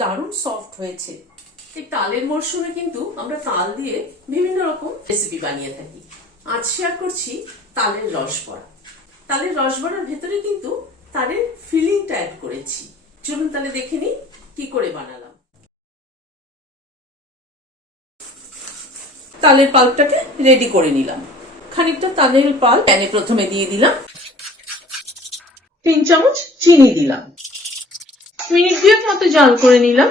দারুণ সফট হয়েছে। এই তালের মরশুমে কিন্তু আমরা তাল দিয়ে বিভিন্ন রকম রেসিপি বানিয়ে থাকি। আজ শেয়ার করছি তালের রসবড়া। তালের রসবড়ার ভেতরে কিন্তু তালের ফিলিংটা অ্যাড করেছি। চলুন তাহলে দেখে নিই কি করে বানালাম। তালের পাল্পটাকে রেডি করে নিলাম। খানিকটা তালের পাল্প প্যানে প্রথমে দিয়ে দিলাম। 3 চামচ চিনি দিলাম। মিনিট 2 মতো জাল করে নিলাম।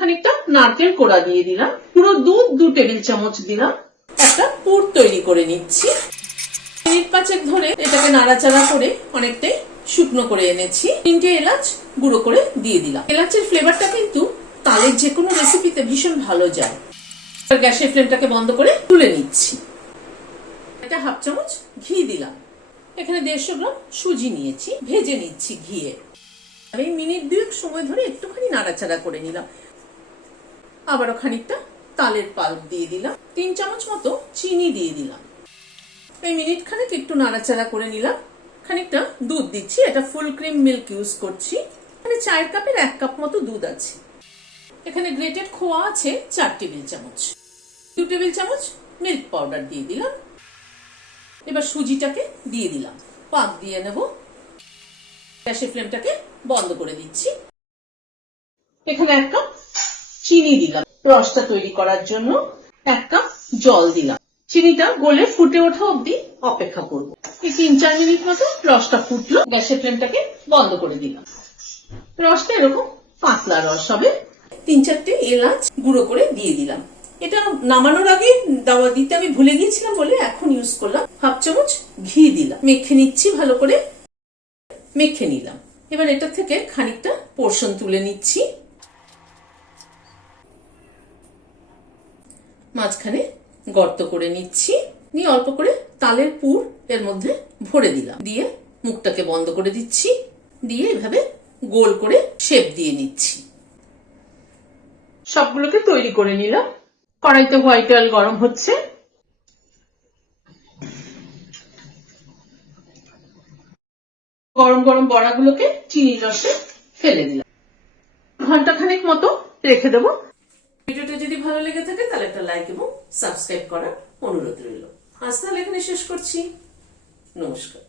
খানিকটা নারকেল কোড়া দিয়ে দিলাম। পুরো দুধ 2 টেবিল চামচ দিলাম। একটা পুর তৈরি করে নিচ্ছি। মিনিট 5 ধরে এটাকে নাড়াচাড়া করে অনেকটাই শুকনো করে এনেছি। 3টে এলাচ গুঁড়ো করে দিয়ে দিলাম। এলাচের ফ্লেভারটা কিন্তু তালের যে কোনো রেসিপিতে ভীষণ ভালো যায়। গ্যাসের ফ্লেমটাকে বন্ধ করে তুলে নিচ্ছি। একটা হাফ চামচ ঘি দিলাম। এখানে 150 গ্রাম সুজি নিয়েছি, ভেজে নিচ্ছি ঘিয়ে। আমি মিনিট 2 সময় ধরে একটুখানি নাড়াচাড়া করে নিলাম। আবারও খানিকটা তালের পাল্প দিয়ে দিলাম। 3 চামচ মতো চিনি দিয়ে দিলাম। এই মিনিট খানেক একটু নাড়াচাড়া করে নিলাম। খানিকটা দুধ দিচ্ছি, এটা ফুল ক্রিম মিল্ক ইউজ করছি। মানে চায়ের কাপের 1 কাপ মতো দুধ আছে। এখানে গ্রেটেড খোয়া আছে 4 টেবিল চামচ। 2 টেবিল চামচ মিল্ক পাউডার দিয়ে দিলাম। এবার সুজিটাকে দিয়ে দিলাম। পাক দিয়ে নেব। গ্যাসের ফ্লেমটাকে বন্ধ করে দিচ্ছি। এখানে 1 কাপ চিনি দিলাম। রসটা তৈরি করার জন্য 1 কাপ জল দিলাম। চিনিটা গলে ফুটে ওঠা অবধি অপেক্ষা করব। এই 3-4 মিনিট মতো রসটা ফুটলো। গ্যাসের ফ্লেমটাকে বন্ধ করে দিলাম। রসটা এরকম পাতলা রস হবে। 3-4টে এলাচ গুঁড়ো করে দিয়ে দিলাম। এটা নামানোর আগে দিতে আমি ভুলে গিয়েছিলাম বলে এখন ইউজ করলাম। হাফ চামচ ঘি দিলাম। মেখে নিচ্ছি ভালো করে। মেখে নিলাম। এবার এটা থেকে খানিকটা পোর্শন তুলে নিচ্ছি। মাঝখানে গর্ত করে নিচ্ছি। নিয়ে অল্প করে তালের পুর এর মধ্যে ভরে দিলাম। দিয়ে মুখটাকে বন্ধ করে দিচ্ছি। দিয়ে এভাবে গোল করে শেপ দিয়ে নিচ্ছি। সবগুলোকে তৈরি করে নিলাম। কড়াইতে হোয়াইট অয়েল গরম হচ্ছে। গরম গরম বড়াগুলোকে চিনির রসে ফেলে দিলাম। ঘন্টা খানেক মতো রেখে দেবো। ভিডিওটা যদি ভালো লেগে থাকে তাহলে একটা লাইক এবং সাবস্ক্রাইব করার অনুরোধ রইল। আজ তাহলে এখানে শেষ করছি। নমস্কার।